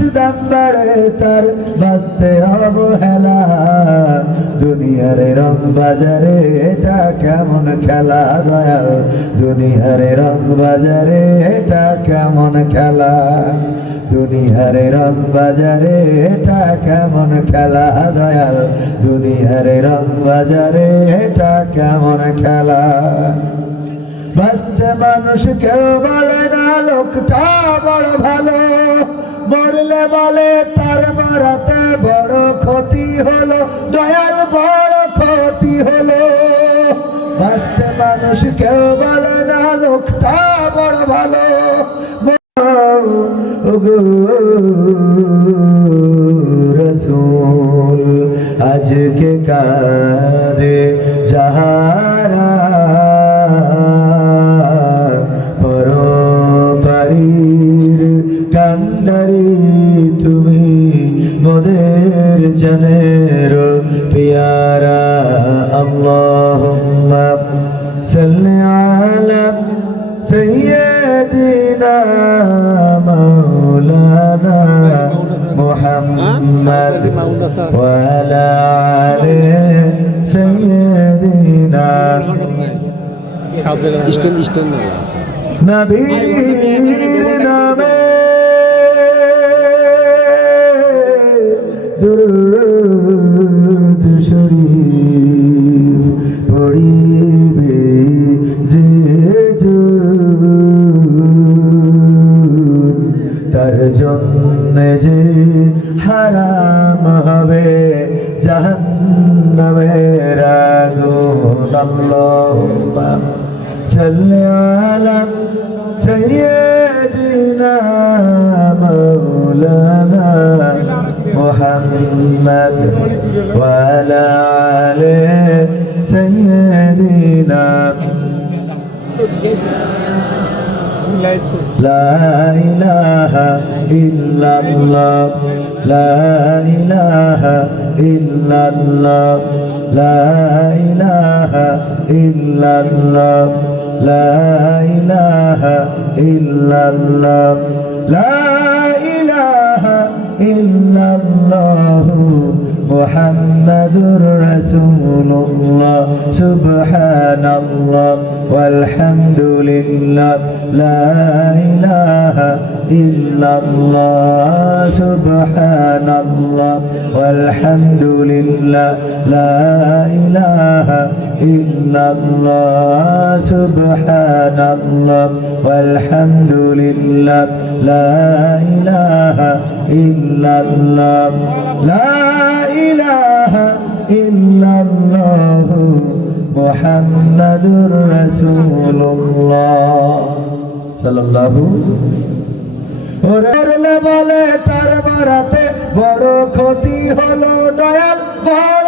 দাম বাড়ে তার বাঁচতে অবহেলা দুনিয়ার রং বাজারে এটা কেমন খেলা দয়াল? দুনিয়ার রং বাজারে এটা কেমন খেলা? দুনিয়ার রং বাজারে এটা কেমন খেলা দয়াল? দুনিয়ার রং বাজারে এটা কেমন খেলা? বাঁচতে মানুষ কেউ বলে না, লোকটা বড় ভালো। মরলে বলে, তার মারাতে বড় ক্ষতি হলো, দয়াল বড় ক্ষতি হলো। বাঁচতে মানুষ কেউ বলে না, লোকটা বড় ভালো। রসুল, আজকে কাদে নবী তুমি মোদের জানের পিয়ারা আল্লাহুম্মা সাল্লি আলা সাইয়্যিদিনা মাওলানা মুহাম্মদ ওয়া আলা আলি সাইয়্যিদিনা স্ট্যান্ড স্ট্যান্ড নবী দরদ শরীফ পড়িবে যে তার জন্য যে হারাম হবে জাহান্নামের আগুন, আল্লাহুম্মা সাল্লি আলা সাইয়্যিদিনা محمد وعلى آل سيدنا لا إله إلا الله لا إله إلا الله لا إله إلا الله لا إله إلا الله لا الله محمد رسول الله. سبحان الله والحمد لله لا إله إلا الله. سبحان الله والحمد لله لا إله إلا الله سبحان الله والحمد لله لا إله إلا الله لا إله إلا الله محمد رسول الله صلى الله ওরে বলে তার মারাতে বড় ক্ষতি হলো দয়াল বড়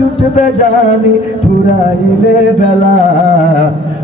জুটবে জানি ফুরাইলে বেলা।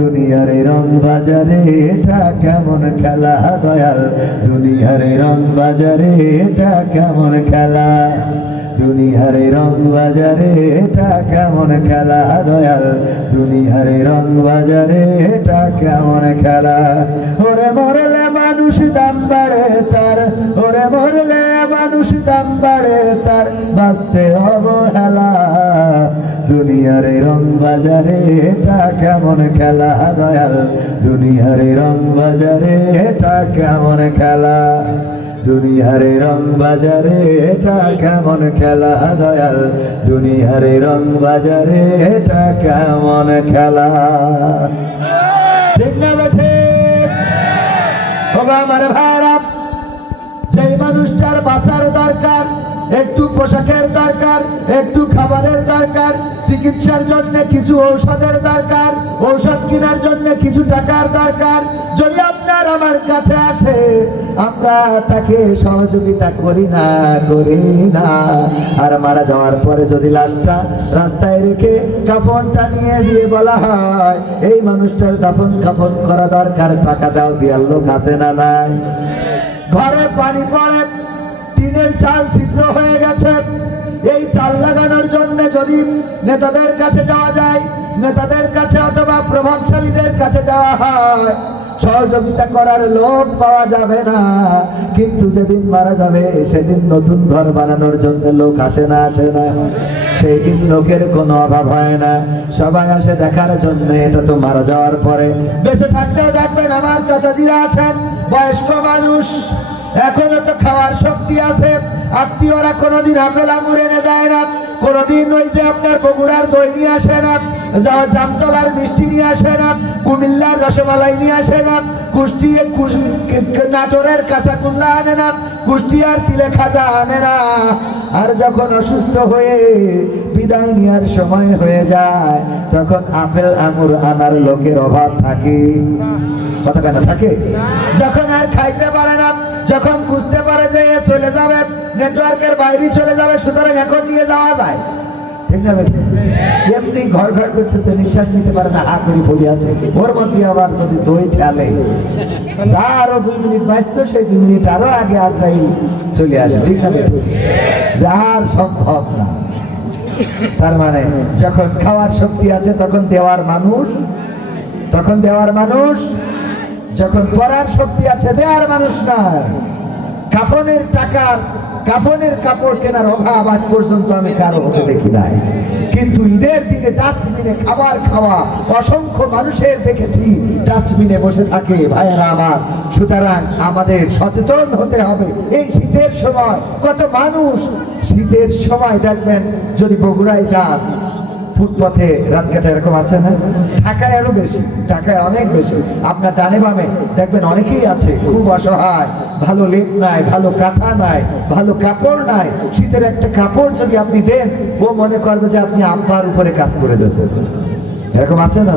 দুনিয়ারে রং বাজারে, এটা কেমন খেলা? দয়াল, দুনিয়ারে রং বাজারে, এটা কেমন খেলা? দুনিয়ারে রং বাজারে, এটা কেমন খেলা? দয়াল, দুনিয়ারে রং বাজারে, এটা কেমন খেলা? ওরে মরলে মানুষ দাম বাড়ে তার, ওরে মরলে মানুষ দাম বাড়ে তার, বাঁচতে অবহেলা। দুনিয়ারে রং বাজারে, এটা কেমন খেলা দয়াল? দুনিয়ারে রং বাজারে, এটা কেমন খেলা? দুনিয়ারে রং বাজারে, এটা কেমন খেলা দয়াল? দুনিয়ারে রং বাজারে, এটা কেমন খেলা? আমার ভাইরা মানুষটার বাঁচার দরকার, একটু পোশাকের দরকার, একটু খাবারের দরকার চিকিৎসার জন্য কিছু ঔষধের দরকার, ঔষধ কেনার জন্য কিছু টাকার দরকার। যদি আপনার আমার কাছে আসে, আমরা তাকে সহযোগিতা করি না করি না। আর মারা যাওয়ার পরে যদি লাশটা রাস্তায় রেখে কাফনটা নিয়ে দিয়ে বলা হয়, এই মানুষটার দাফন কাফন করা দরকার, টাকা দাও দেওয়ার লোক আছে না নাই? ঘরে পানি পড়ে, টিনের চাল ছিদ্র হয়ে গেছে। এই চাল লাগানোর জন্য যদি নেতাদের কাছে যাওয়া যায়, নেতাদের কাছে অথবা প্রভাবশালীদের কাছে যাওয়া হয়, সহযোগিতা করার লোক পাওয়া যাবে না। কিন্তু যেদিন মারা যাবে, সেদিন নতুন ঘর বানানোর জন্য লোক আসে না আসে না। সেই দিন লোকের কোনো অভাব হয় না। সবাই আসে দেখার জন্য, এটা তো মারা যাওয়ার পরে। বেঁচে থাকতেও দেখবেন আমার চাচাজিরা আছেন, বয়স্ক মানুষ। এখনও তো খাওয়ার শক্তি আছে। আত্মীয়রা কোনোদিন আপেল আঙুর এনে দেয় না। কোনোদিন ওই যে আপনার বগুড়ার দই নিয়ে আসে না জামতলার মিষ্টি নিয়ে আসে না, কুমিল্লার রসমালাই নিয়ে আসে না কুষ্টি কুশ- নাটোরের কাঁচাকুল্লা আনে না, কুষ্টিয়ার তিলে খাজা আনে না। আর যখন অসুস্থ হয়ে বিদায় নেওয়ার সময় হয়ে যায়, তখন আপেল আঙুর আনার লোকের অভাব থাকে। কথা কেন থাকে? যখন আর খাইতে পারে না যখন বুঝতে পারে যে চলে যাবে নেটওয়ার্কের বাইরে চলে যাবে, সুতরাং এখন নিয়ে যাওয়া যায়। ঠিক ঘর করতেছে, নিঃশ্বাস নিতে না করে যদি ঠেলে যা আরও সেই আগে আজরাইল চলে আসে। সম্ভব না। তার মানে যখন খাওয়ার শক্তি আছে, তখন দেওয়ার মানুষ, তখন দেওয়ার মানুষ যখন পড়ার শক্তি আছে দেওয়ার মানুষ নাই। কাফনের টাকার, কাফনের কাপড় কেনার অভাব আজ পর্যন্ত আমি কারও হতে দেখি নাই। কিন্তু ঈদের দিনে ডাস্টবিনে খাবার খাওয়া অসংখ্য মানুষের দেখেছি, ডাস্টবিনে বসে থাকে, ভাইয়েরা আমার, সুতরাং আমাদের সচেতন হতে হবে। এই শীতের সময় কত মানুষ, শীতের সময় দেখবেন, যদি বগুড়ায় যান ফুটপথে রাত কাটা এরকম আছে না? ঢাকায় আরও বেশি, ঢাকায় অনেক বেশি। আপনার ডানে বামে দেখবেন অনেকেই আছে, খুব অসহায়, ভালো লেপ নাই, ভালো কাঁথা নাই, ভালো কাপড় নাই। শীতের একটা কাপড় যদি আপনি দেন ও মনে করবে যে আপনি আব্বার উপরে কাজ করে দিয়েছেন। এরকম আছে না?